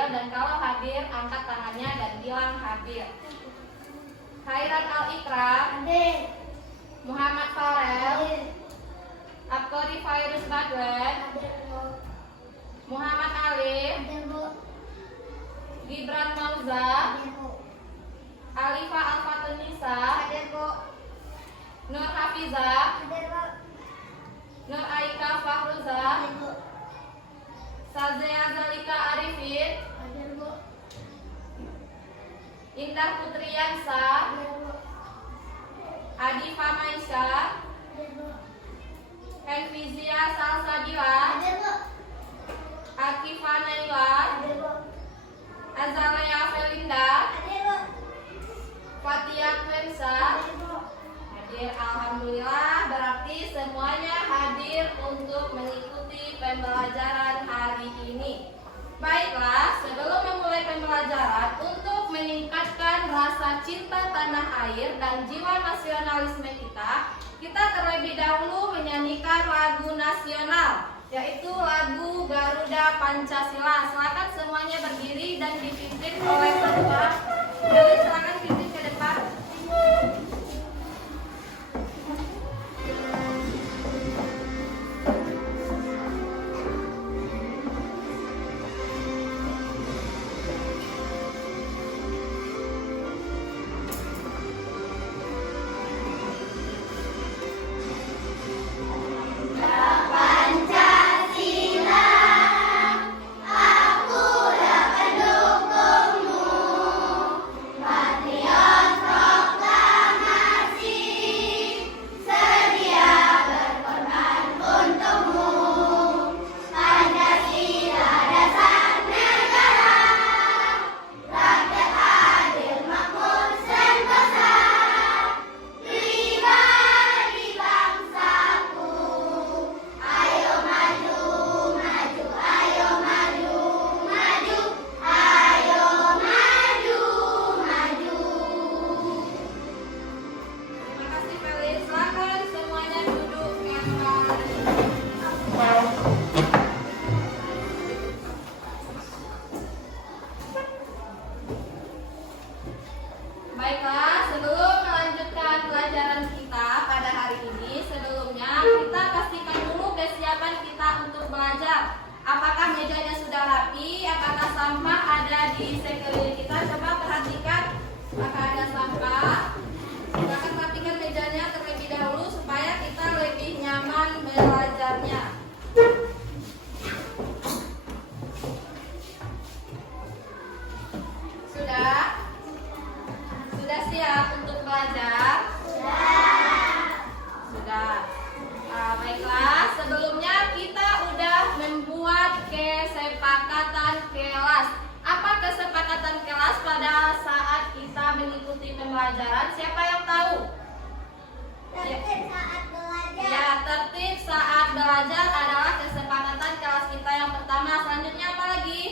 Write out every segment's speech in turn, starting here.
dipanggil, dan kalau hadir angkat tangannya dan bilang hadir. Khairat Al-Ikram, Hadir. Muhammad Farel, Hadir. Abqori Fairuz Badwan, Hadir, Bu. Muhammad Alim, Hadir, Bu. Gibran Mauza, Hadir, Bu. Alifa Alfatunisa, Hadir, Bu. Nur Hafizah, Hadir, Bu. Nur Aika Fahruza, Hadir, Bu. Sazea Zalika Arifin, Hadir, Bu. Indah Putriyansa, Hadir, Bu. Adi Famaisha, Hadir, Bu. Henvizia Salsabila, Hadir, Bu. Akifa Naila, Hadir, Bu. Azalea Felinda, Hadir, Bu. Fatia Kwensa. Hadir, Bu. Hadir, alhamdulillah, berarti semuanya hadir untuk mengikuti pembelajaran hari ini. Baiklah, sebelum memulai pembelajaran, untuk meningkatkan rasa cinta tanah air dan jiwa nasionalisme kita terlebih dahulu menyanyikan lagu nasional, yaitu lagu Garuda Pancasila. Silakan semuanya berdiri dan dipimpin oleh ketua. Jadi silakan pimpin ke depan. Pancasila, aku dapat dukungmu. Patriot proklamasi, sedia berkorban untukmu. Pancasila dasar negara, rakyat adil makmur sentosa, pribadi bangsaku. Ayo maju, maju, ayo maju, maju, ayo maju, maju. Terima kasih Felis. Silakan semuanya duduk yang baik. Baiklah, sebelum melanjutkan pelajaran kita pada hari ini, sebelumnya kita pastikan dulu kesiapan kita untuk belajar. Apakah mejanya sudah rapi? Apakah sampah ada di sekeliling kita? Coba perhatikan, apakah ada sampah? Silakan perhatikan mejanya terlebih dahulu supaya kita lebih nyaman belajarnya. Sudah? Sudah siap untuk belajar? Sudah. Baiklah, sebelumnya kita udah membuat kesepakatan kelas. Apa kesepakatan kelas pada saat kita mengikuti pembelajaran? Siapa yang tahu? Tertib saat belajar. Ya, tertib saat belajar adalah kesepakatan kelas kita yang pertama. Selanjutnya apa lagi?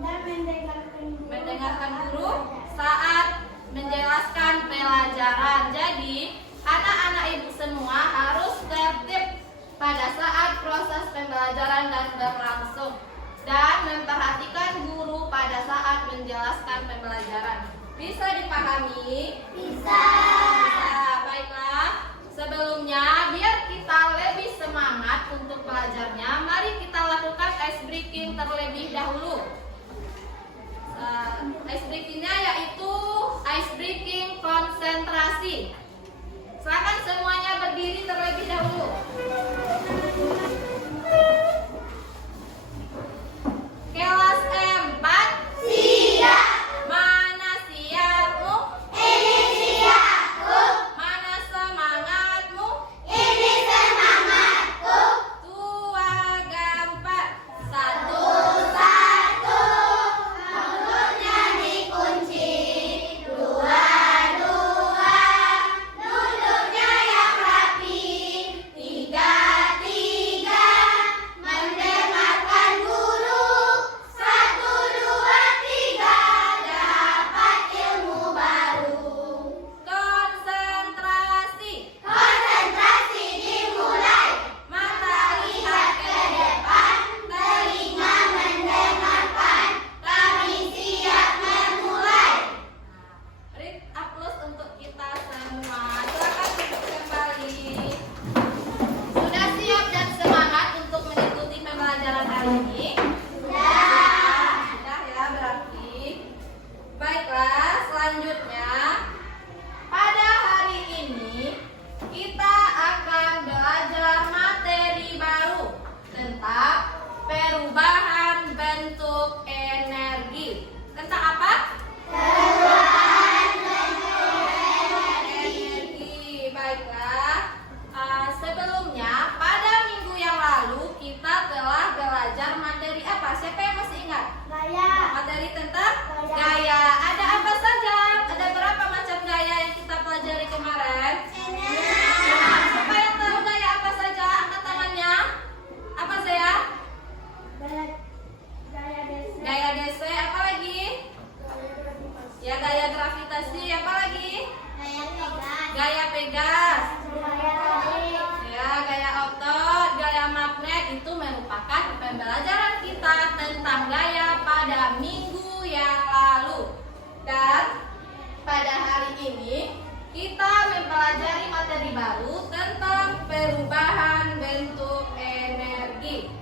Dan mendengarkan guru. Mendengarkan guru saat menjelaskan pelajaran. Jadi, anak-anak ibu semua harus tertib pada saat proses pembelajaran dan berlangsung, dan memperhatikan guru pada saat menjelaskan pembelajaran. Bisa dipahami? Bisa. Baiklah. Sebelumnya, biar kita lebih semangat untuk belajarnya, mari kita lakukan ice breaking terlebih dahulu. Ice breakingnya yaitu ice breaking konsentrasi. Silakan semuanya berdiri terlebih dahulu. Kelas 4. Siap. Mana siapmu? Ini siapku. Mana semangatmu? Ini semangatku. Tua gampang. Satu. Satu. Mulutnya dikunci. Dua. Duduknya yang rapi. Tiga. gravitasi, apa lagi? Gaya pegas. Gaya pegas. Gaya tarik. Ya, gaya otot, gaya magnet itu merupakan pembelajaran kita tentang gaya pada minggu yang lalu. Dan pada hari ini kita mempelajari materi baru tentang perubahan bentuk energi.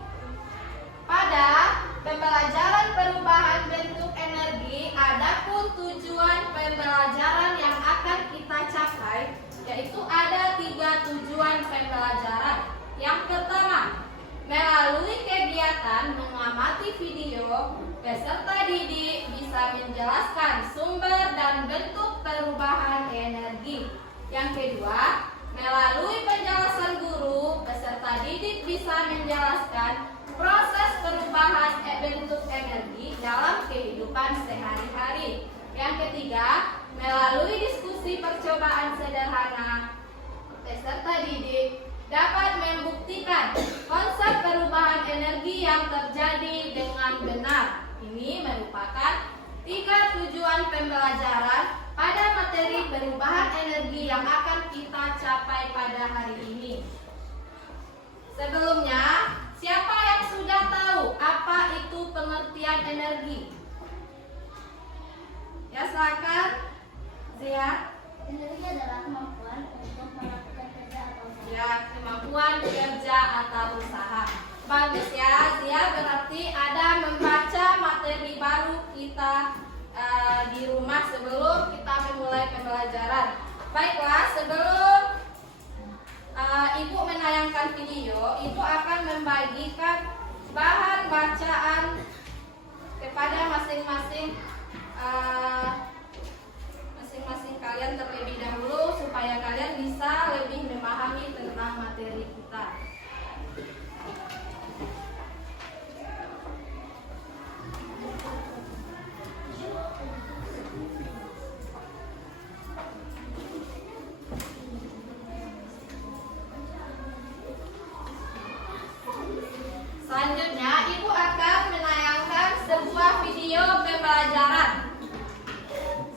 Pada pembelajaran perubahan bentuk energi, adapun tujuan pembelajaran yang akan kita capai, yaitu ada 3 tujuan pembelajaran. Yang pertama, melalui kegiatan mengamati video, peserta didik bisa menjelaskan sumber dan bentuk perubahan energi. Yang kedua, melalui penjelasan guru, peserta didik bisa menjelaskan proses perubahan bentuk energi dalam kehidupan sehari-hari. Yang ketiga, melalui diskusi percobaan sederhana, peserta didik dapat membuktikan konsep perubahan energi yang terjadi dengan benar. Ini merupakan 3 tujuan pembelajaran pada materi perubahan energi yang akan kita capai pada hari ini. Sebelumnya, siapa yang sudah tahu apa itu pengertian energi? Ya, silakan. Zia. Energi adalah kemampuan untuk melakukan kerja atau usaha. Ya, kemampuan kerja atau usaha. Bagus ya, Zia, berarti ada membaca materi baru kita di rumah sebelum kita memulai pembelajaran. Baiklah, sebelum Ibu menayangkan video, Ibu akan membagikan bahan bacaan kepada masing-masing kalian terlebih dahulu supaya kalian bisa lebih memahami tentang materi kita. Selanjutnya, Ibu akan menayangkan sebuah video pembelajaran.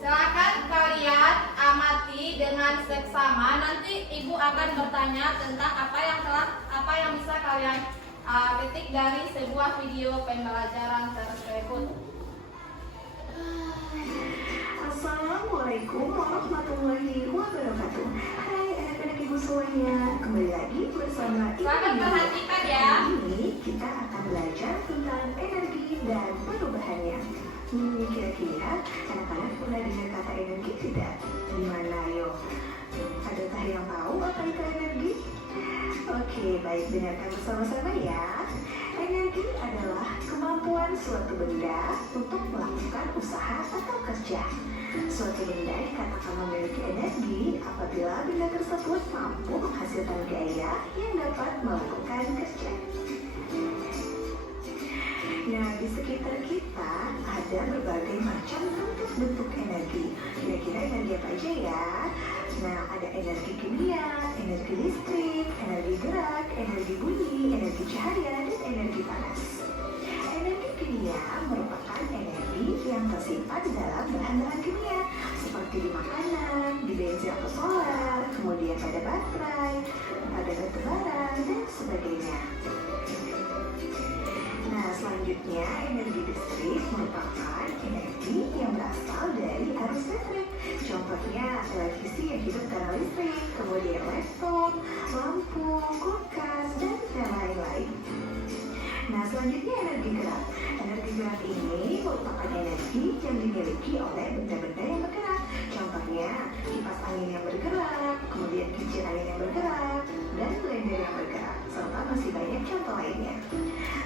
Silakan kalian amati dengan seksama. Nanti Ibu akan bertanya tentang apa yang bisa kalian petik dari sebuah video pembelajaran tersebut. Assalamualaikum warahmatullahi wabarakatuh. Hai anak-anak ibu semuanya, kembali lagi bersama Ibu. Silakan perhatikan ya. Hari ini kita akan belajar tentang energi dan perubahannya. Kira-kira anak-anak pernah dengar kata energi tidak? Gimana ayo? Adakah yang tahu apa itu energi? Oke, baik, dengarkan bersama-sama ya. Energi adalah kemampuan suatu benda untuk melakukan usaha atau kerja. Suatu benda dikatakan memiliki energi apabila benda tersebut mampu menghasilkan gaya yang dapat melakukan kerja. Nah, di sekitar kita ada berbagai macam bentuk energi. Kira-kira energi apa aja ya? Nah, ada energi kimia, energi listrik, energi gerak, energi bunyi, energi cahaya, dan energi panas. Energi kimia merupakan energi yang tersimpan dalam bahan-bahan kimia, seperti di makanan, di bensin atau solar, kemudian pada baterai, pada batu bara, dan sebagainya. Nah, selanjutnya energi listrik merupakan energi yang berasal dari arus listrik. Contohnya televisi yang hidup karena listrik, kemudian laptop, lampu, kulkas, dan lain-lain. Nah, selanjutnya energi gerak. Energi gerak ini merupakan energi yang dimiliki oleh benda-benda yang bergerak. Contohnya kipas angin yang bergerak, kemudian kincir angin yang bergerak, dan blender yang bergerak, serta masih banyak contoh lainnya.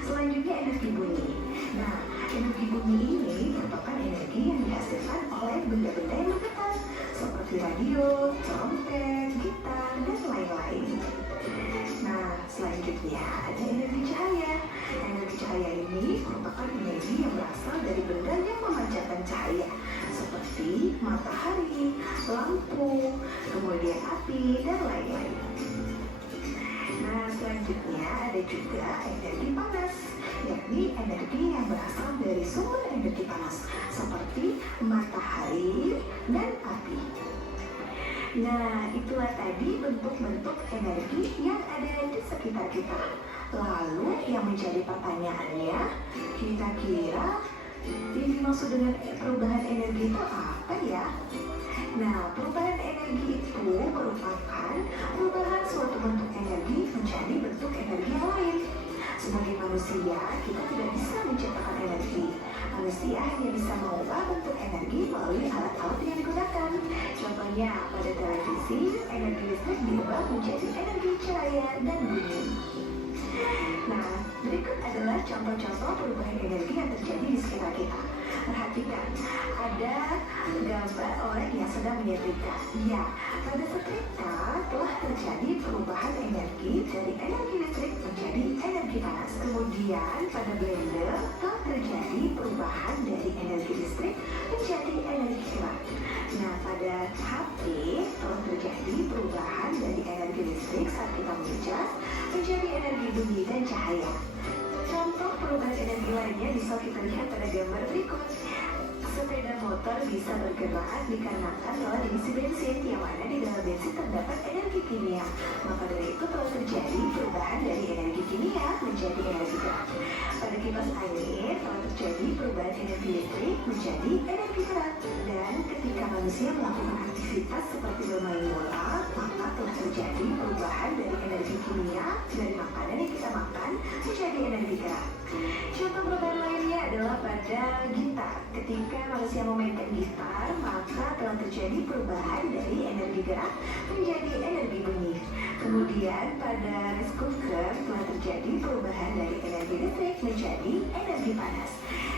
Selanjutnya energi bunyi. Nah, energi bunyi ini merupakan energi yang dihasilkan oleh benda-benda yang bergetar, seperti radio, trompet, gitar, dan lain-lain. Nah, selanjutnya ada energi cahaya. Energi cahaya ini merupakan energi yang berasal dari benda yang memancarkan cahaya, seperti matahari, lampu, kemudian api, dan lain-lain. Nah, selanjutnya ada juga energi panas. yakni energi yang berasal dari sumber energi panas seperti matahari dan api. Nah, itulah tadi bentuk-bentuk energi yang ada di sekitar kita. Lalu yang menjadi pertanyaannya, kira-kira yang dimaksud dengan perubahan energi itu apa ya? Nah, perubahan energi itu merupakan perubahan suatu bentuk energi menjadi bentuk energi yang lain. Sebagai manusia, kita tidak bisa menciptakan energi. Manusia hanya bisa mengubah bentuk energi melalui alat-alat yang digunakan. Contohnya, pada televisi, energi listrik diubah menjadi energi cahaya dan bunyi. Nah, berikut adalah contoh-contoh perubahan energi yang terjadi di sekitar kita. Perhatikan, ada gambar orang yang sedang menyetrika. Ya, pada setrika telah terjadi perubahan energi dari energi listrik menjadi energi panas. Kemudian pada blender telah terjadi perubahan dari energi listrik menjadi energi gerak. Nah, pada HP telah terjadi perubahan dari energi listrik saat kita mengejas menjadi energi bunyi dan cahaya. Contoh perubahan energi lainnya bisa kita lihat pada gambar berikut. Sepeda motor bisa bergerak dikarenakan telah diisi bensin, yang mana di dalam bensin terdapat energi kimia. Maka dari itu telah terjadi perubahan dari energi kimia menjadi energi gerak. Pada kipas angin telah terjadi perubahan energi listrik menjadi energi gerak. Dan ketika manusia melakukan aktivitas seperti bermain bola, maka telah terjadi perubahan dari energi kimia dari makanan yang kita makan menjadi energi gerak. Contoh perubahan lainnya adalah pada gitar. Ketika manusia memainkan gitar, maka telah terjadi perubahan dari energi gerak menjadi energi bunyi. Kemudian pada rice cooker telah terjadi perubahan dari energi listrik menjadi energi panas.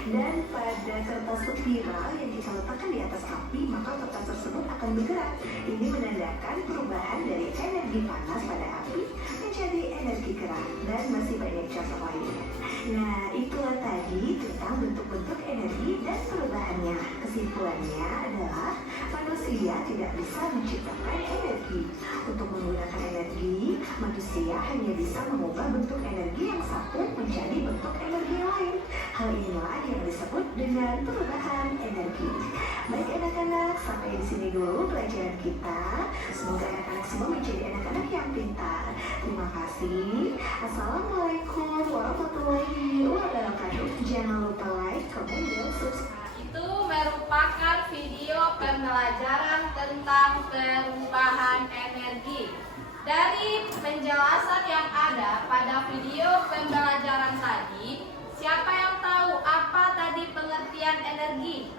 Dan pada kertas spiral yang kita letakkan di atas api, maka kertas tersebut akan bergerak. Ini menandakan perubahan dari energi panas pada api menjadi energi gerak. Dan masih banyak contoh lainnya. Nah, itulah tadi tentang bentuk-bentuk energi dan perubahannya. Kesimpulannya adalah manusia tidak bisa menciptakan energi. Untuk menggunakan energi, manusia hanya bisa mengubah bentuk energi yang satu menjadi bentuk energi yang lain. Hal inilah yang disebut dengan perubahan energi. Baik anak-anak, sampai di sini dulu pelajaran kita. Semoga anak-anak semua menjadi anak-anak yang pintar. Terima kasih. Assalamualaikum warahmatullahi wabarakatuh. Jangan lupa like, comment, dan subscribe. Itu merupakan video pembelajaran tentang perubahan energi. Dari penjelasan yang ada pada video pembelajaran tadi, siapa yang tahu apa tadi pengertian energi?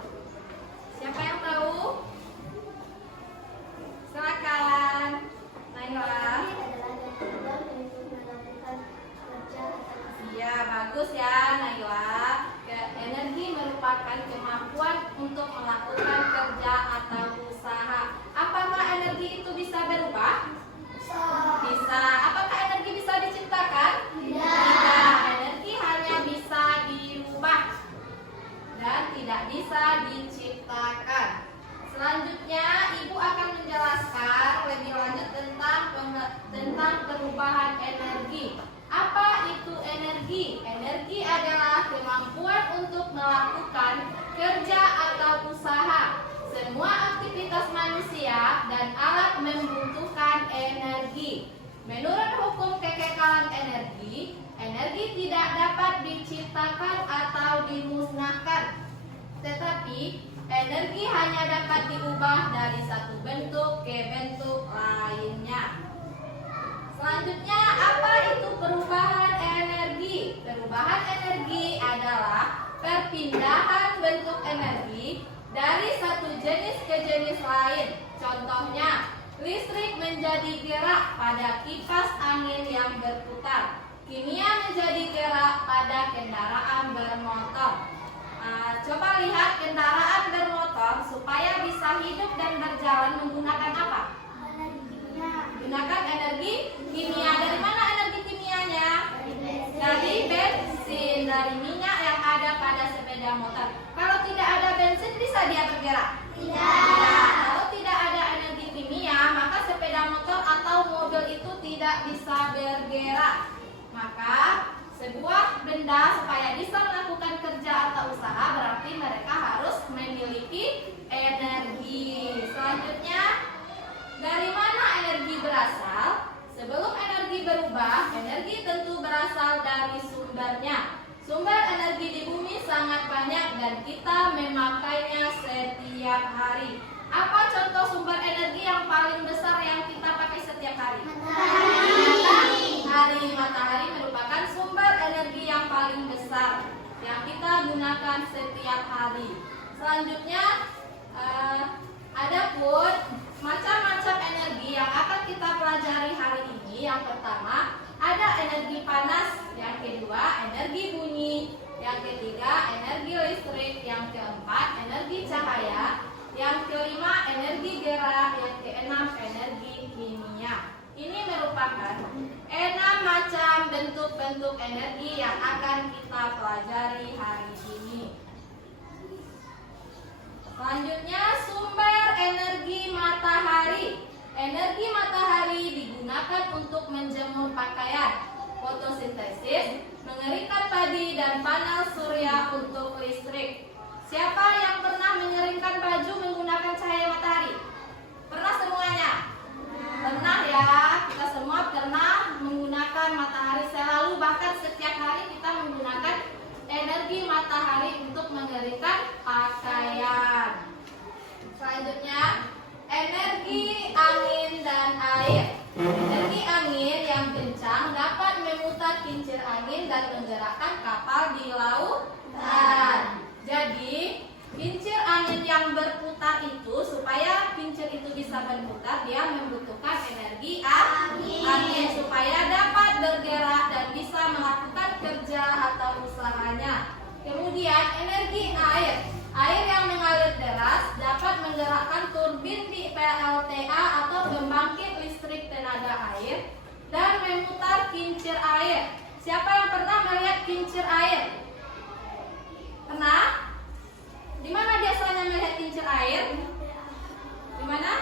Siapa yang tahu? Silakan. Naila. Iya, bagus ya Naila. Energi merupakan kemampuan untuk melakukan kerja atau usaha. Apakah energi itu bisa berubah? Bisa. Apakah energi bisa diciptakan? Tidak. Energi hanya bisa dirubah dan tidak bisa diciptakan. Selanjutnya, Ibu akan menjelaskan lebih lanjut tentang perubahan energi. Apa itu energi? Energi adalah kemampuan untuk melakukan kerja atau usaha. Semua aktivitas manusia dan alat membutuhkan energi. Menurut hukum kekekalan energi, energi tidak dapat diciptakan atau dimusnahkan. Tetapi, energi hanya dapat diubah dari satu bentuk ke bentuk lainnya. Selanjutnya, apa itu perubahan energi? Perubahan energi adalah perpindahan bentuk energi dari satu jenis ke jenis lain. Contohnya, listrik menjadi gerak pada kipas angin yang berputar. Kimia menjadi gerak pada kendaraan bermotor. Coba lihat kendaraan bermotor supaya bisa hidup dan berjalan menggunakan apa? Gunakan energi kimia. Dari mana energi kimianya? Dari bensin, dari minyak yang ada pada sepeda motor. Kalau tidak ada bensin, bisa dia bergerak? Tidak. Kalau tidak ada energi kimia, maka sepeda motor atau mobil itu tidak bisa bergerak. Maka sebuah benda Bunda, supaya bisa melakukan kerja atau usaha berarti mereka harus memiliki energi. Selanjutnya, dari mana energi berasal? Sebelum energi berubah, energi tentu berasal dari sumbernya. Sumber energi di bumi sangat banyak dan kita memakainya setiap hari. Apa contoh sumber energi yang paling besar yang kita pakai setiap hari? Matahari. Matahari merupakan sumber energi yang paling besar yang kita gunakan setiap hari. Selanjutnya, ada pun macam-macam energi yang akan kita pelajari hari ini. Yang pertama, ada energi panas. Yang kedua, energi bunyi. Yang ketiga, energi listrik. Yang keempat, energi cahaya. Yang kelima, energi gerak. Yang keenam, energi kimia. Ini merupakan 6 macam bentuk-bentuk energi yang akan kita pelajari hari ini. Selanjutnya, sumber energi matahari. Energi matahari digunakan untuk menjemur pakaian, fotosintesis, mengeringkan padi, dan panel surya untuk listrik. Siapa yang pernah mengeringkan baju menggunakan cahaya matahari? Pernah semuanya? Pernah ya, kita semua pernah menggunakan matahari selalu, bahkan setiap hari kita menggunakan energi matahari untuk mengeringkan pakaian. Selanjutnya, energi angin dan air. Energi angin yang kencang dapat memutar kincir angin dan menggerakkan kapal di lautan. Jadi, kincir angin yang berputar itu, supaya kincir itu bisa berputar, dia membutuhkan energi angin supaya dapat bergerak dan bisa melakukan kerja atau usahanya. Kemudian energi air. Air yang mengalir deras dapat menggerakkan turbin di PLTA atau pembangkit listrik tenaga air dan memutar kincir air. Siapa yang pernah melihat kincir air? Pernah? Di mana biasanya melihat kincir air? Di mana?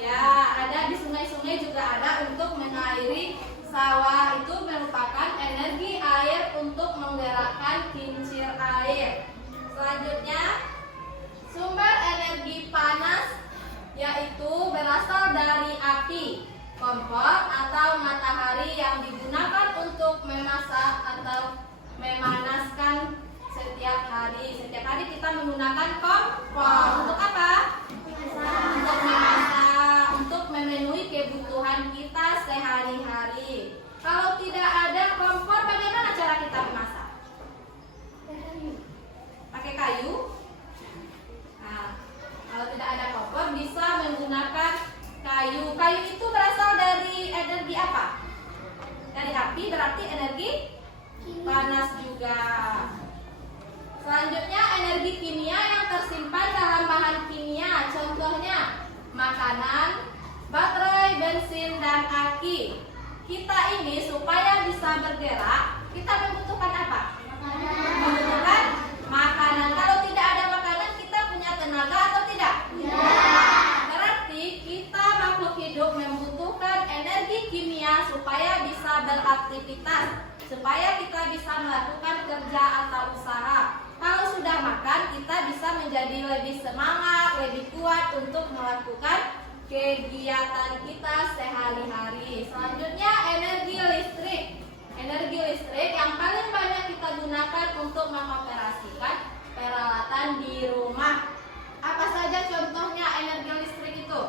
Ya, ada di sungai-sungai juga ada untuk mengairi sawah. Itu merupakan energi air untuk menggerakkan kincir air. Selanjutnya, sumber energi panas yaitu berasal dari api, kompor atau matahari yang digunakan untuk memasak atau memanaskan setiap hari. Setiap hari kita menggunakan kompor. Untuk apa? Untuk memasak, untuk memenuhi kebutuhan kita sehari-hari. Kalau tidak ada kompor, bagaimana cara kita memasak? Pakai kayu. Nah, kalau tidak ada kompor bisa menggunakan kayu. Kayu itu berasal dari energi apa? Dari api, berarti energi panas juga. Selanjutnya, energi kimia yang tersimpan dalam bahan kimia. Contohnya, makanan, baterai, bensin, dan aki. Kita ini supaya bisa bergerak, kita membutuhkan apa? Membutuhkan makanan. Kalau tidak ada makanan, kita punya tenaga atau tidak? Berarti kita makhluk hidup membutuhkan energi kimia supaya bisa beraktivitas, supaya kita bisa melakukan kerja atau usaha. Kalau sudah makan, kita bisa menjadi lebih semangat, lebih kuat untuk melakukan kegiatan kita sehari-hari. Selanjutnya, energi listrik. Energi listrik yang paling banyak kita gunakan untuk mengoperasikan peralatan di rumah. Apa saja contohnya energi listrik itu?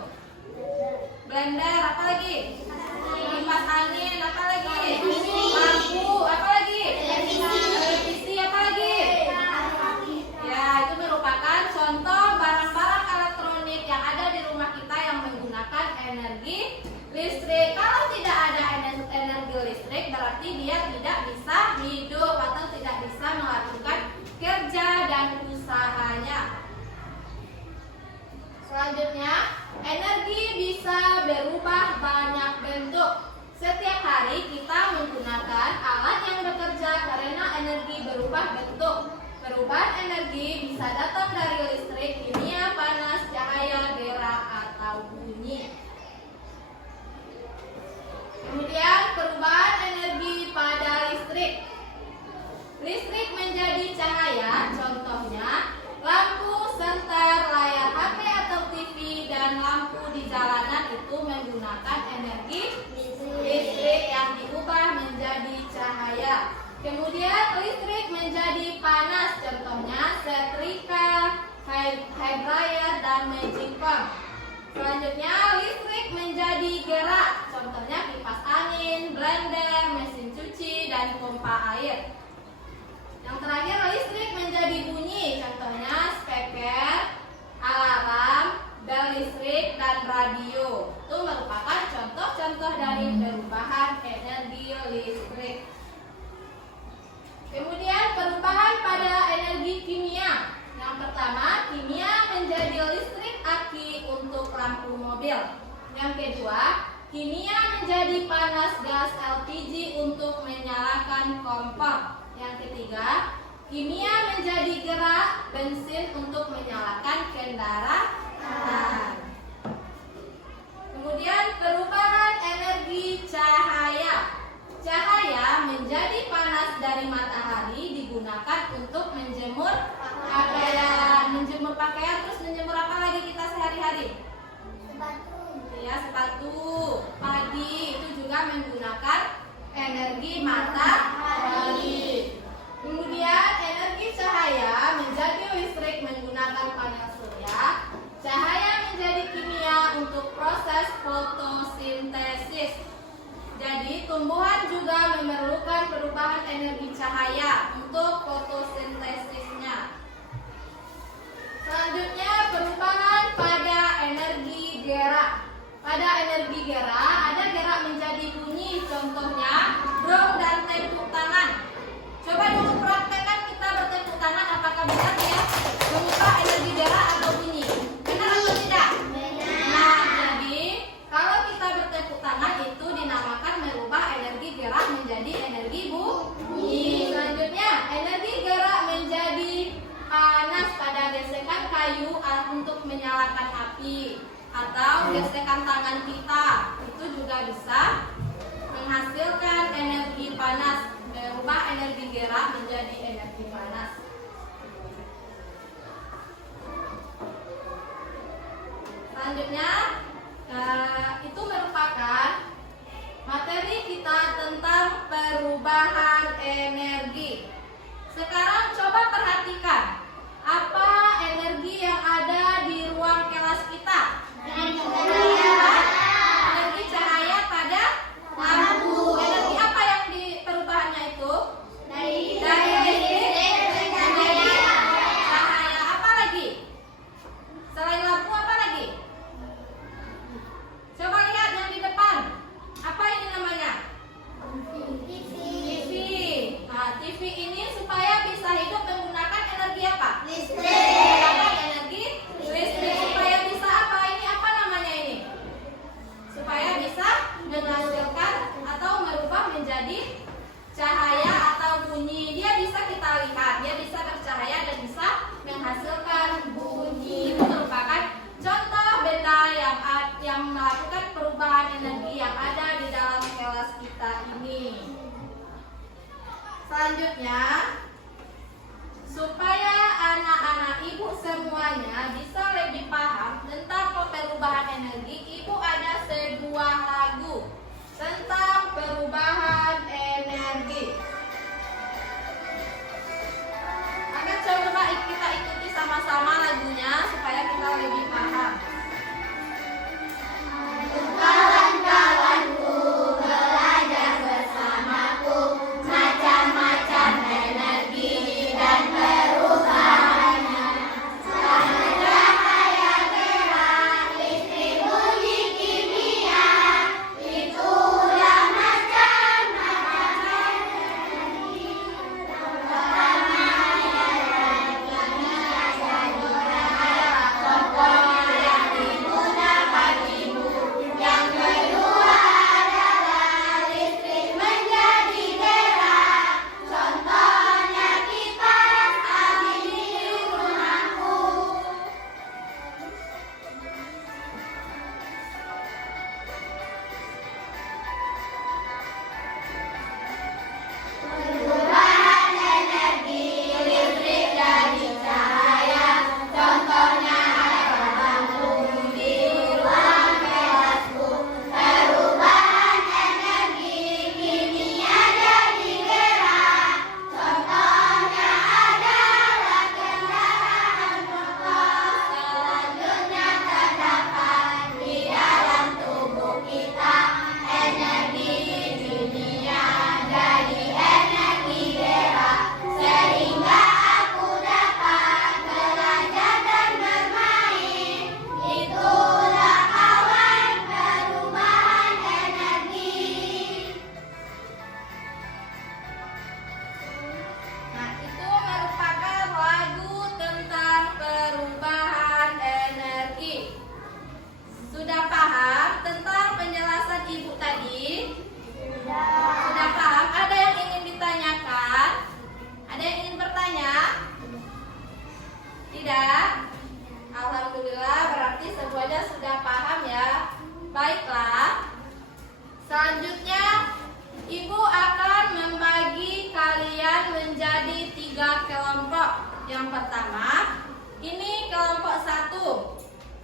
Blender, apa lagi? Kipas angin, apa lagi? Lampu, apa lagi? Televisi, apa lagi? Ya, itu merupakan contoh barang-barang elektronik yang ada di rumah kita yang menggunakan energi listrik. Kalau tidak ada energi listrik, berarti dia tidak bisa hidup atau tidak bisa melakukan kerja dan usahanya. Selanjutnya, energi bisa berubah banyak bentuk. Setiap hari kita menggunakan alat yang bekerja karena energi berubah bentuk. Perubahan energi bisa datang dari listrik, kimia, panas, cahaya, gerak, atau bunyi. Kemudian perubahan energi pada listrik. di jalanan itu menggunakan energi listrik yang diubah menjadi cahaya. Kemudian listrik menjadi panas, contohnya setrika, hair dryer, dan magic pump. Selanjutnya listrik menjadi gerak, contohnya kipas angin, blender, mesin cuci, dan pompa air. Yang terakhir listrik menjadi bunyi, contohnya speaker, alarm, bel listrik, dan radio. Itu merupakan contoh-contoh dari perubahan energi listrik. Kemudian perubahan pada energi kimia. Yang pertama, kimia menjadi listrik aki untuk lampu mobil. Yang kedua, kimia menjadi panas gas LPG untuk menyalakan kompor. Yang ketiga, kimia menjadi gerak bensin untuk menyalakan kendaraan. Kemudian perubahan energi cahaya. Cahaya menjadi panas dari matahari digunakan untuk menjemur pakaian. Menjemur pakaian, terus menjemur apa lagi kita sehari-hari? Ya, sepatu. Padi itu juga menggunakan energi matahari. Kemudian energi cahaya menjadi listrik menggunakan panel surya. Cahaya menjadi kimia untuk proses fotosintesis. Jadi tumbuhan juga memerlukan perubahan energi cahaya untuk fotosintesisnya. Selanjutnya perubahan pada energi gerak. Pada energi gerak ada gerak menjadi bunyi, contohnya drum dan tepuk tangan. Coba dulu praktekkan kita bertepuk tangan, apakah benar ya mengubah energi gerak atau bunyi? Benar atau tidak? Nah, jadi kalau kita bertepuk tangan itu dinamakan merubah energi gerak menjadi energi bunyi. Selanjutnya energi gerak menjadi panas pada gesekan kayu untuk menyalakan api, atau gesekan tangan kita itu juga bisa menghasilkan energi panas, merubah energi gerak menjadi energi panas. Selanjutnya itu merupakan materi kita tentang perubahan energi. Sekarang coba perhatikan apa energi yang ada di ruang kelas kita. Energi cahaya pada lampu. Energi apa yang di perubahannya itu? Dari listrik menjadi cahaya. Apa lagi? Selain lampu apa lagi? Coba lihat yang di depan. Apa ini namanya? TV. Nah, TV ini supaya bisa hidup menggunakan energi apa? Listrik. Menggunakan energi listrik. Supaya bisa apa? Ini apa namanya ini? Supaya bisa menghasilkan atau merubah menjadi cahaya atau bunyi. Dia bisa kita lihat, dia bisa bercahaya dan bisa menghasilkan bunyi. Itu merupakan contoh benda yang melakukan perubahan energi yang ada di dalam kelas kita ini. Selanjutnya, supaya anak-anak ibu semuanya bisa lebih paham tentang perubahan energi, ibu ada sebuah lagu tentang perubahan energi. Akan coba kita ikuti sama-sama lagunya supaya kita lebih paham. Kawan-kawanku, belajar bersamaku macam-macam energi dan perubahannya. Cahaya gerak, listrik bunyi kimia, itulah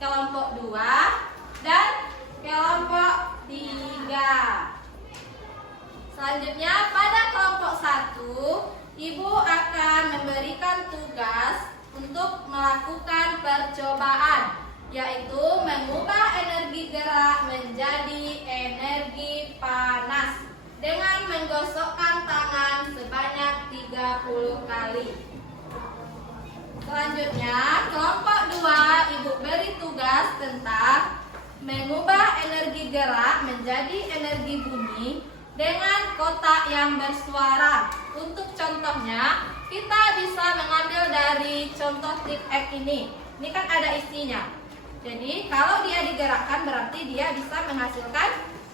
kelompok 2 dan kelompok 3. Selanjutnya pada kelompok 1, Ibu akan memberikan tugas untuk melakukan percobaan, yaitu mengubah energi gerak menjadi energi panas dengan menggosokkan tangan sebanyak 30 kali. Selanjutnya, kelompok 2 Ibu beri tugas tentang mengubah energi gerak menjadi energi bunyi dengan kotak yang bersuara. Untuk contohnya, kita bisa mengambil dari contoh tip X ini. Ini kan ada isinya. Jadi, kalau dia digerakkan berarti dia bisa menghasilkan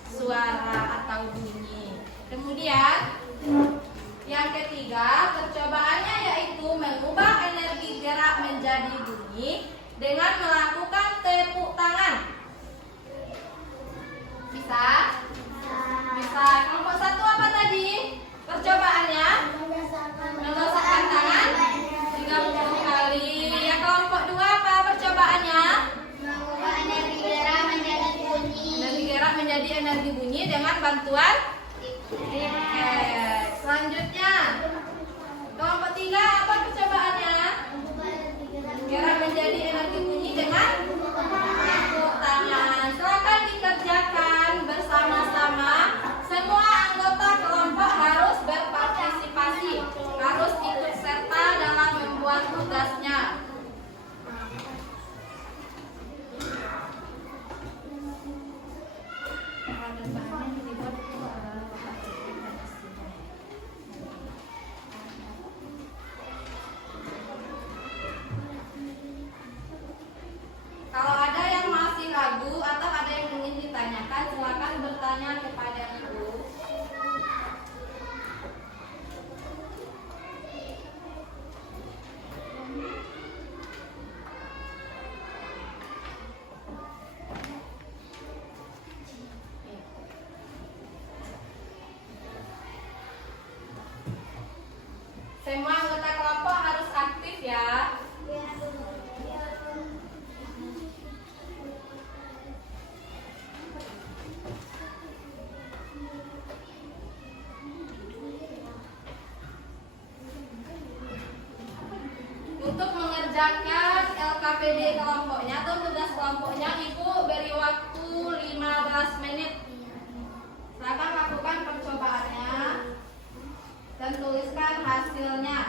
suara atau bunyi. Kemudian, yang ketiga, percobaannya yaitu mengubah energi gerak menjadi bunyi dengan melakukan tepuk tangan. Bisa? Bisa. Kelompok 1 apa tadi? Percobaannya mengosokkan tangan 30 kali. Yang kelompok 2 apa percobaannya? Mengubah energi gerak menjadi bunyi. Energi gerak menjadi energi bunyi dengan bantuan selanjutnya, kelompok 3 apa percobaannya? Gerak menjadi energi bunyi dengan tepuk tangan. Silakan dikerjakan bersama-sama. Semua anggota kelompok harus berpartisipasi, harus ikut serta dalam membuat tugasnya. Kalau ada yang masih ragu atau ada yang ingin ditanyakan, silakan bertanya kepada Ibu. Semua anggota kelompok harus aktif ya. Untuk mengerjakan LKPD kelompoknya atau tugas kelompoknya, Ibu beri waktu 15 menit. Silakan lakukan percobaannya dan tuliskan hasilnya.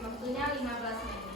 Waktunya 15 menit.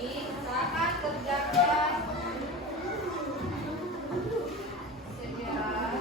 Silakan kerjakan segera.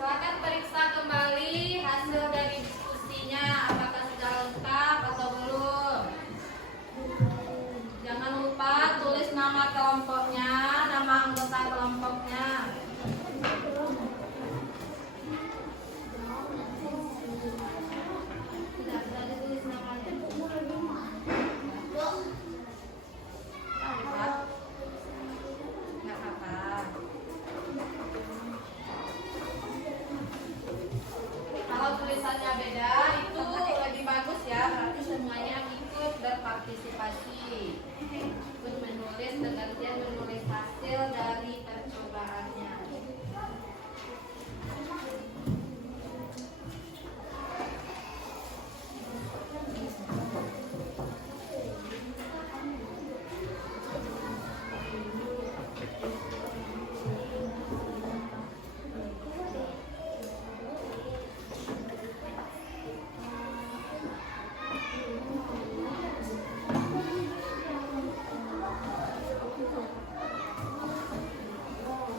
Silakan periksa kembali hasil dari diskusinya, apakah sudah lengkap atau belum. Jangan lupa tulis nama kelompoknya, nama anggota kelompoknya. Sudah ditulis namanya. Nggak apa-apa. Kalau tulisannya beda itu lebih bagus ya, berarti semuanya ikut berpartisipasi, ikut menulis dengan menulis hasil dari percobaannya.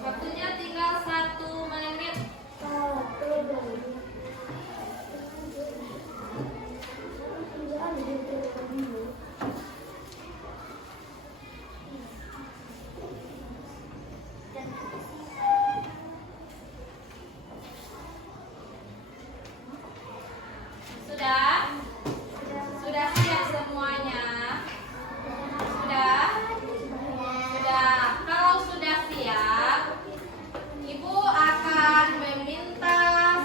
Waktunya tinggal 1 menit. Sudah? Sudah siap semuanya? Sudah? Sudah. Kalau sudah siap, Ibu akan meminta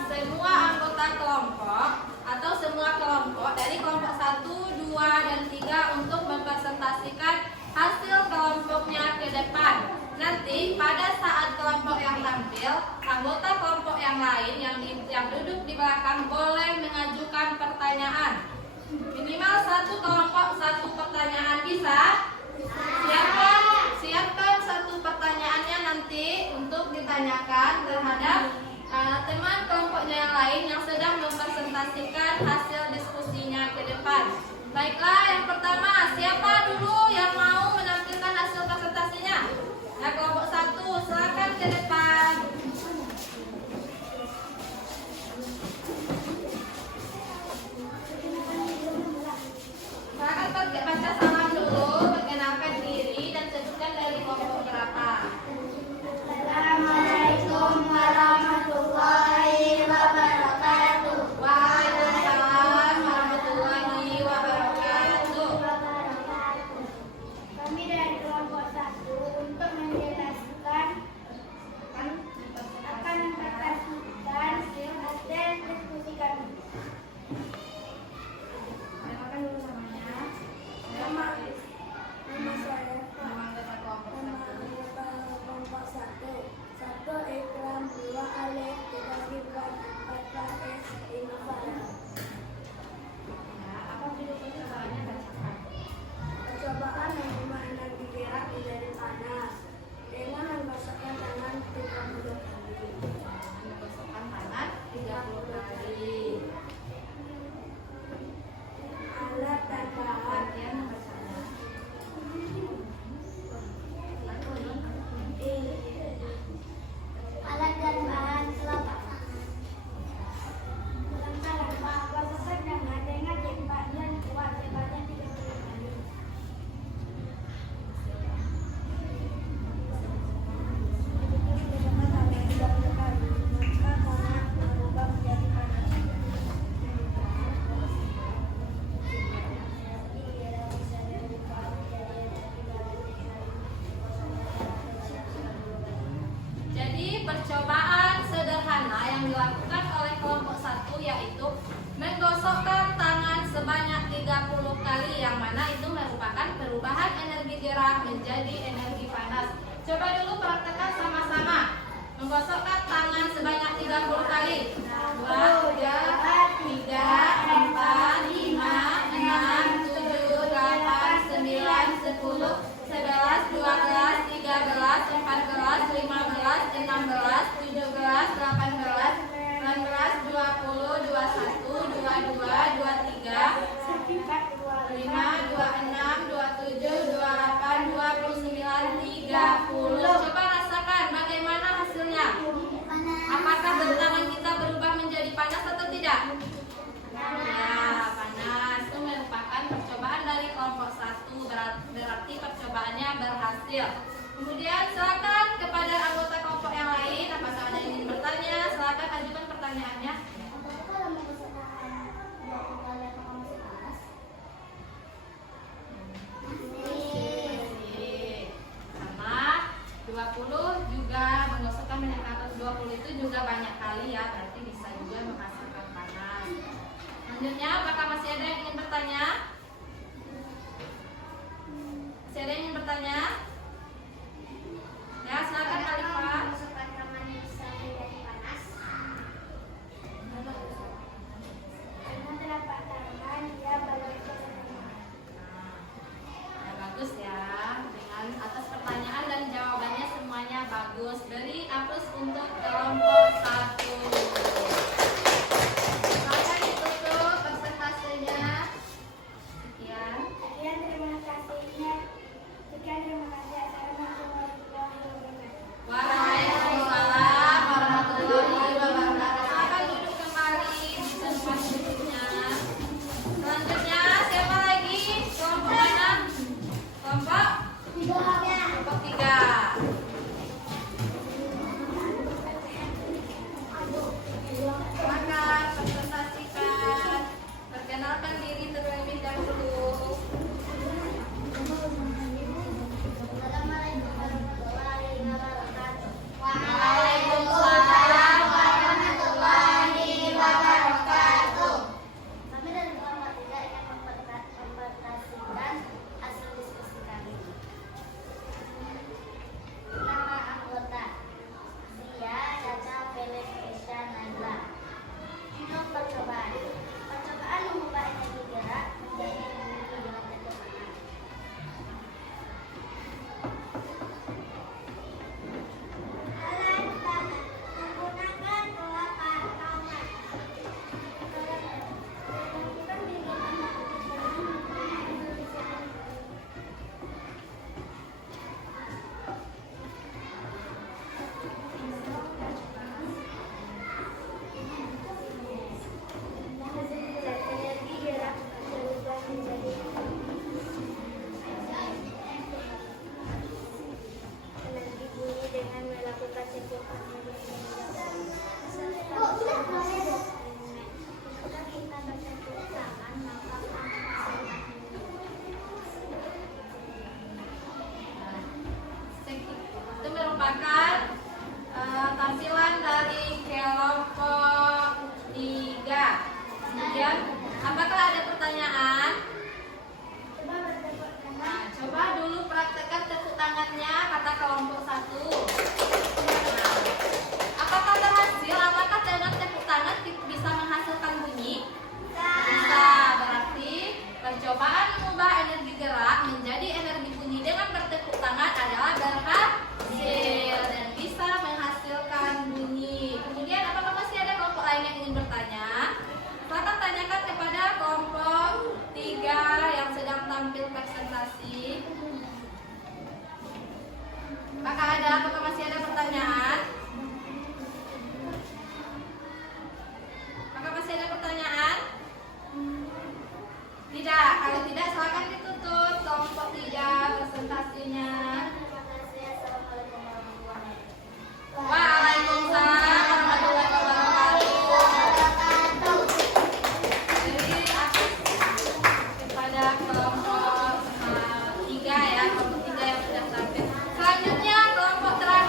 semua anggota kelompok atau semua kelompok dari kelompok 1, 2, dan 3 untuk mempresentasikan hasil kelompoknya ke depan. Nanti pada saat kelompok yang tampil, anggota kelompok yang lain yang duduk di belakang boleh mengajukan pertanyaan. Minimal satu kelompok 1 pertanyaan, bisa? Siapkan 1 pertanyaannya nanti untuk ditanyakan terhadap teman kelompoknya yang lain yang sedang mempresentasikan hasil diskusinya ke depan. Baiklah, yang pertama, siapa dulu yang mau menampilkan hasil presentasinya? Ya, kelompok 1, silakan ke depan. Silakan baca salam dulu, perkenalkan diri dan sebutkan dari kelompok berapa. Assalamualaikum warahmatullahi wabarakatuh. Waalaikumsalam warahmatullahi wabarakatuh. Menggosokkan tangan sebanyak 30 kali. 2, 3, 4, 5, 6, 7, 8, 9, 10, 11, 12, 13, 14, 15, 16, 17, 18, 19, 20, 21, 22, 23, 5, 26, 27, 28, 29, 30. Coba rasakan bagaimana hasilnya. Apakah bentangan kita berubah menjadi panas atau tidak? Ya, panas. Itu merupakan percobaan dari kelompok 1. Berarti percobaannya berhasil. Kemudian silakan kepada anggota kelompok yang lain. Apakah ada yang ingin bertanya? Silakan ajukan pertanyaannya. Apakah kalau menggosokkan 20 kali apakah masih panas? Sama 20 juga menggosokkan minyak atas 20 itu juga banyak kali ya, berarti bisa juga menghasilkan panas. Selanjutnya, apakah masih ada yang ingin bertanya? Masih ada yang ingin bertanya? Ya, silakan Alifah. Menggosokkan tangan bisa menjadi panas? Karena telapak tangan dia baru Ya, bagus ya. Dengan atas pertanyaan dan jawabannya semuanya bagus. Beri aplaus untuk kelompok 1. Silakan ditutup presentasinya. Sekian. Sekian terima kasihnya. Sekian terima kasih. Assalamualaikum warahmatullahi wabarakatuh. Waalaikumsalam warahmatullahi wabarakatuh. Silakan duduk kembali di tempat duduknya. Selanjutnya siapa lagi? Kelompok mana? Kelompok 3. Silakan presentasikan. Perkenalkan diri terlebih dahulu. Assalamualaikum warahmatullahi wabarakatuh. Waalaikumsalam warahmatullahi wabarakatuh. Kami dari kelompok 3 ingin mempresentasikan hasil diskusi kami. Nama anggota Zia, Caca, Felix, Kesha, Najla. Untuk percobaan mengubah energi gerak menjadi energi dengan kecepatan. Alat tangan menggunakan telapak tangan. Energi gerak berubah menjadi energi bunyi dengan melakukan sentuhan. Jika kita bersentuh tangan, maka Itu merupakan tampilan dari kelompok 3. Kemudian, apakah ada pertanyaan? Nah, coba dulu praktekkan tepuk tangannya kata kelompok 1. Nah, apakah berhasil? Apakah dengan tepuk tangan bisa menghasilkan bunyi? Bisa. Berarti percobaan mengubah energi gerak menjadi energi bunyi dengan bertepuk tangan adalah berhasil dan bisa menghasilkan bunyi. Kemudian apakah masih ada kelompok lain yang ingin bertanya? Silakan tanyakan kepada kelompok 3 yang sedang tampil presentasi. Apakah masih ada pertanyaan? Apakah masih ada pertanyaan? Tidak. Kalau tidak, silakan ditutup kelompok 3 presentasinya. terima kasih. Assalamualaikum warahmatullahi wabarakatuh. Waalaikumsalam warahmatullahi wabarakatuh. Jadi kepada kelompok 3 ya, kelompok 3 yang sudah tampil. Selanjutnya kelompok terakhir.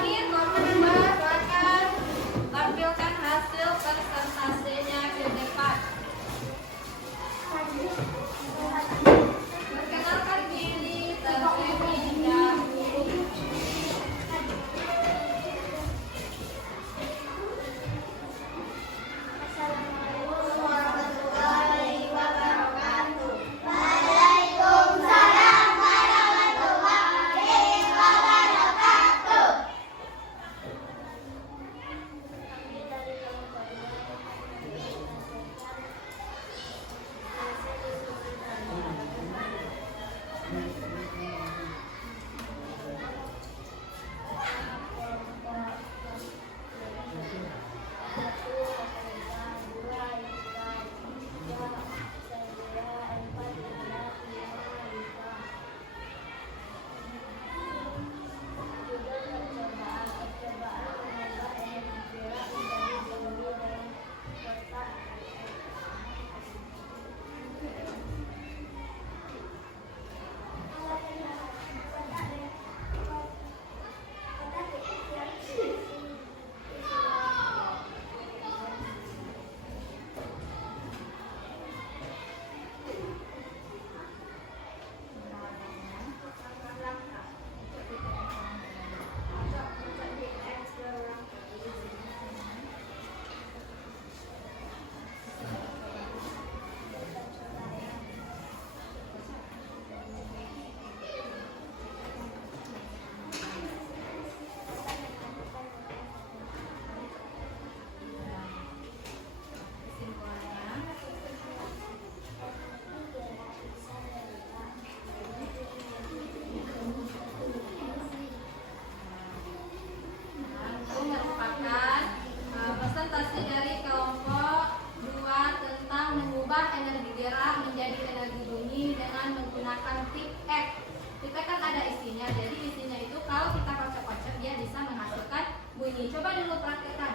berbunyi. Coba dulu praktekkan.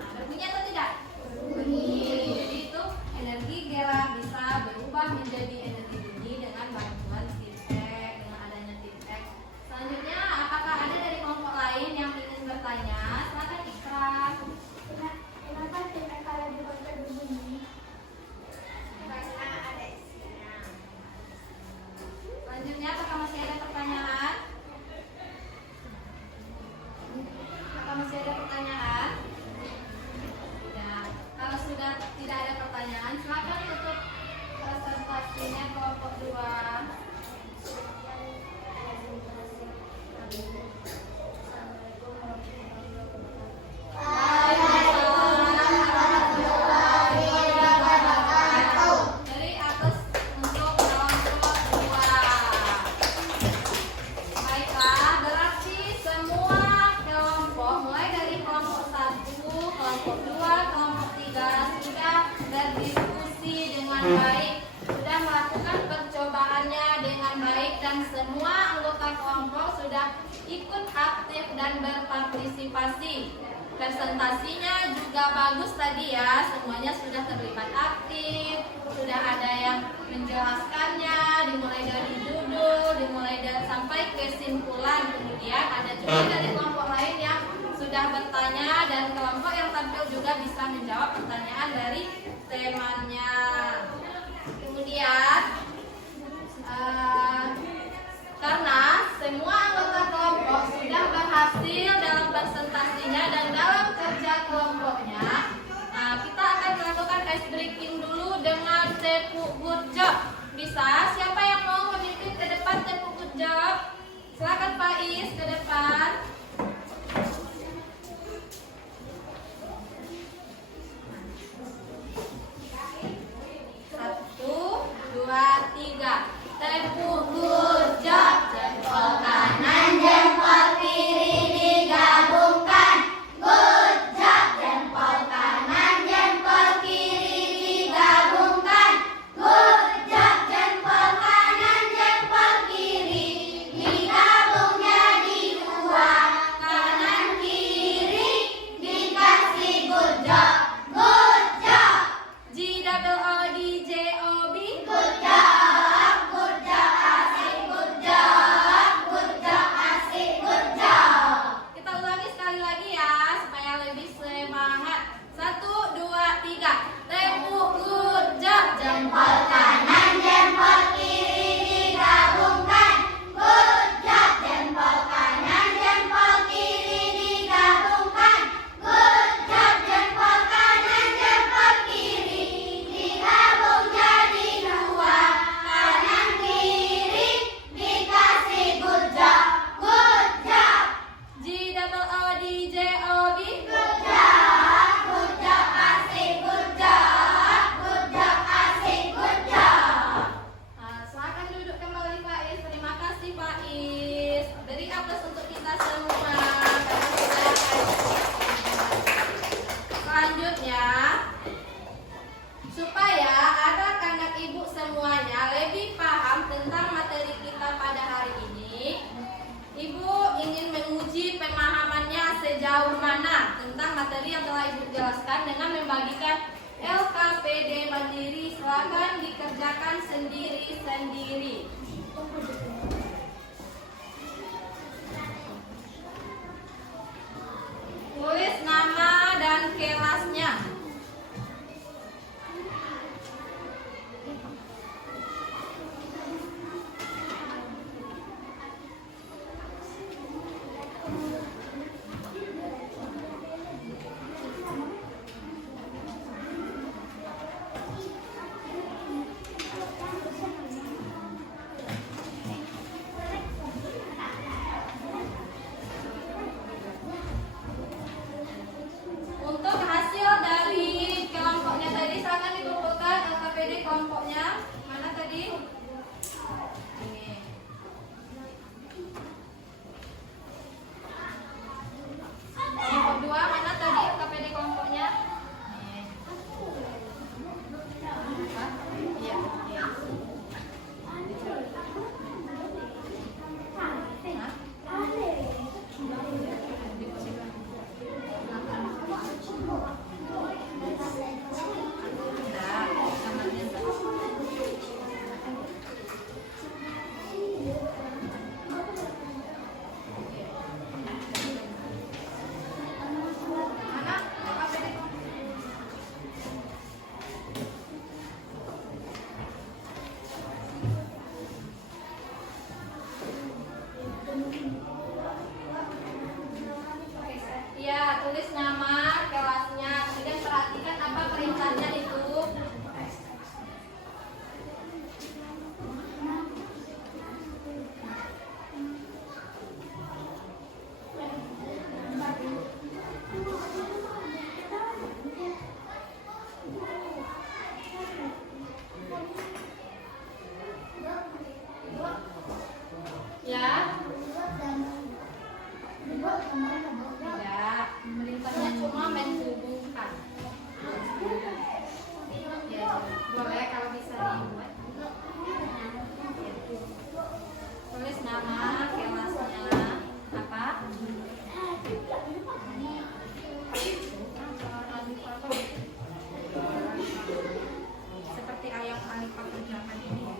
Nah, berbunyi atau tidak? Berbunyi. Jadi itu energi gerak bisa berubah menjadi energi bunyi dengan bantuan tipek, dengan adanya tipek. Selanjutnya, apakah ada dari kelompok lain yang ingin bertanya? Silakan Ikrar. Kenapa tipek kalau dipakai berbunyi? Karena ada isinya. Selanjutnya, apakah masih ada pertanyaan? Apakah masih ada pertanyaan? Ya, kalau sudah tidak ada pertanyaan, silakan tutup presentasinya kelompok 2. Dari atas untuk kelompok 2. Baiklah, berarti semua kelompok mulai dari kelompok 1, kelompok 2, kelompok 3 sudah berdiskusi dengan baik, sudah melakukan percobaannya dengan baik dan semua anggota kelompok sudah ikut aktif dan berpartisipasi. Presentasinya juga bagus tadi ya, semuanya sudah terlibat aktif, sudah ada yang menjelaskannya, dimulai dari judul, dimulai dari sampai kesimpulan. Kemudian ada juga dari kelompok lain yang sudah bertanya dan kelompok yang tampil juga bisa menjawab pertanyaan dari temannya. Kemudian karena semua anggota kelompok sudah berhasil dalam presentasinya dan dalam kerja kelompoknya, kita akan melakukan ice breaking dulu dengan tepuk good job. Bisa? Siapa yang mau memimpin ke depan tepuk good job? Silakan Pak Is ke depan. 1, 2, 3. Tepuk good job. Jempol kanan, jempol kiri digabungkan. Good job. Jempol kanan, jempol kiri digabungkan. Good job. Jempol kanan, jempol kiri digabung jadi 2. Kanan kiri dikasih good job. Good job. G double O D J O B. Good job. Good job asik. Good job. Good job asik. Good job. Kita ulangi sekali lagi ya supaya lebih semangat. 1, 2, 3. Tepuk good job. Jempol kanan, jempol kiri digabungkan. Good job. Jempol kanan, jempol kiri digabungkan. Good job. Jempol kanan, jempol kiri digabung jadi 2. Kanan kiri dikasih good job. Good job. G double O D J O B. Good job. Good job asik. Good job. Good job asik. Good job. Silakan duduk kembali Pak Is. Terima kasih Pak Is. Beri aplaus untuk kita semua. Selanjutnya, supaya anak-anak ibu semuanya lebih paham tentang materi kita pada hari ini, ibu ingin menguji pemahamannya sejauh mana tentang materi yang telah ibu jelaskan dengan membagikan LKPD mandiri. Silakan dikerjakan sendiri-sendiri. Tulis nama dan kelasnya. tulis nama kelasnya, kemudian perhatikan apa perintahnya itu. Ya, tidak. Perintahnya cuma menghubungkan. Ya, boleh kalau bisa dibuat. Tulis nama kelasnya apa? Seperti ayam alifah kerjakan ini ya.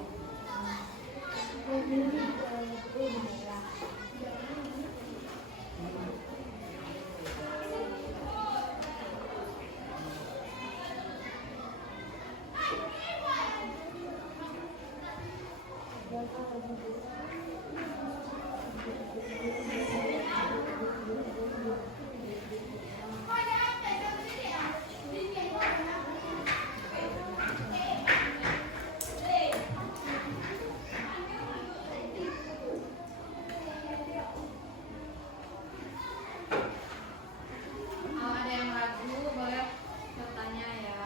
Kalau ada yang ragu boleh bertanya ya.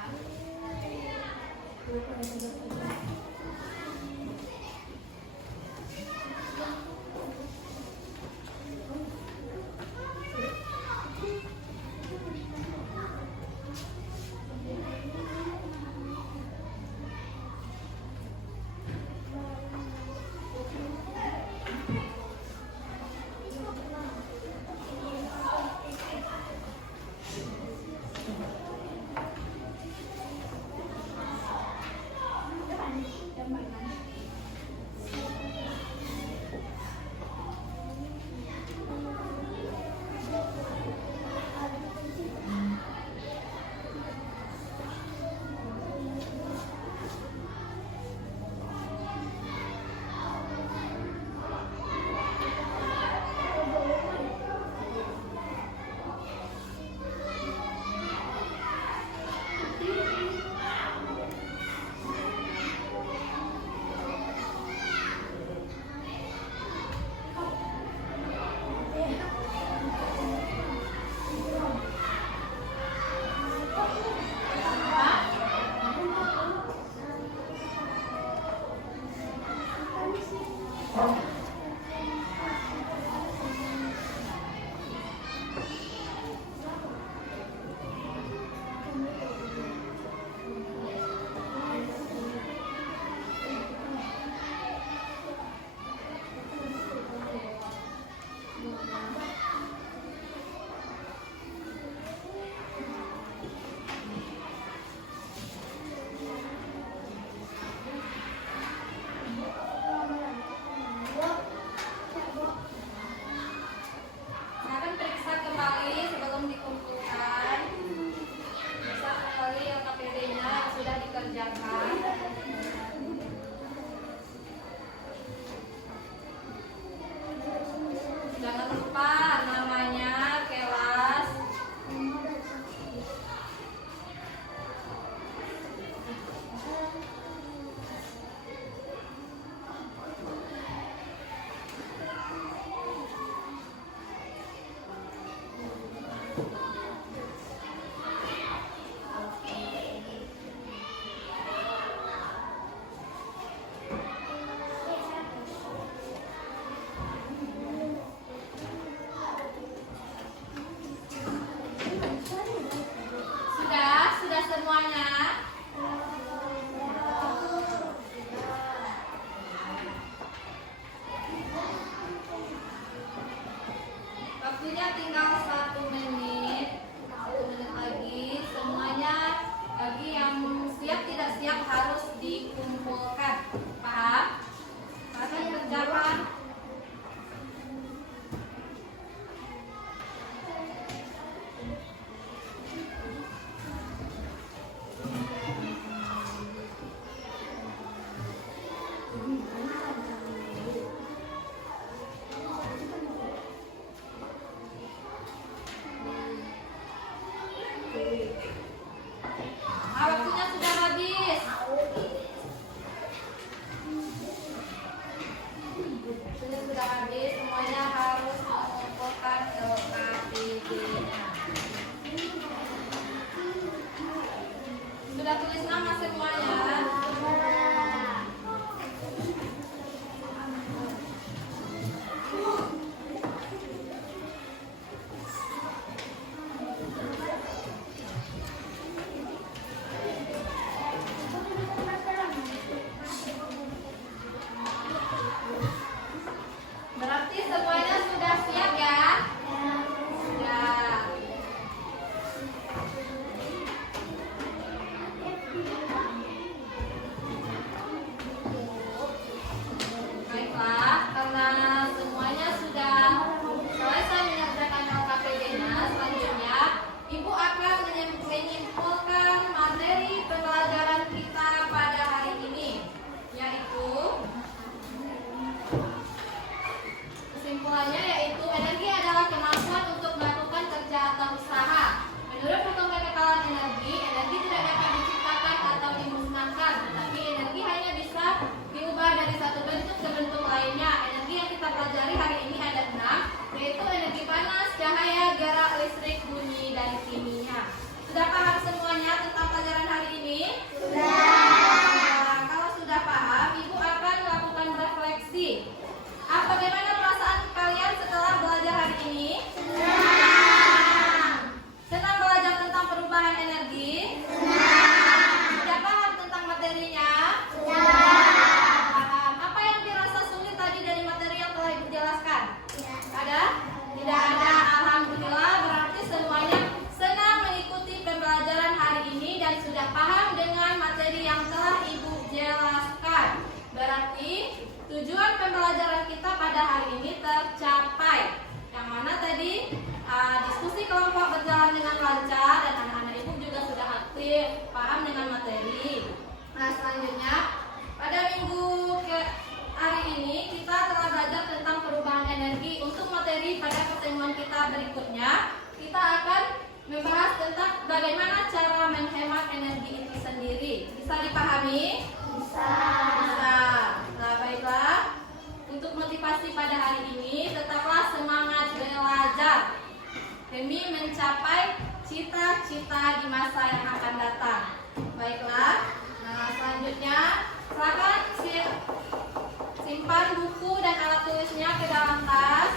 Silakan periksa kembali sebelum dikumpulkan. Periksa kembali LKPD-nya yang sudah dikerjakan. Jangan lupa namanya, kelas. Sudah semuanya. Waktunya tinggal 1 menit. 1 menit lagi. Semuanya bagi yang siap tidak siap harus dikumpulkan. Paham? Silakan kerjakan. membahas tentang bagaimana cara menghemat energi itu sendiri. Bisa dipahami? Bisa. Nah, baiklah. Untuk motivasi pada hari ini, tetaplah semangat belajar demi mencapai cita-cita di masa yang akan datang. Baiklah. Nah, selanjutnya silakan simpan buku dan alat tulisnya ke dalam tas.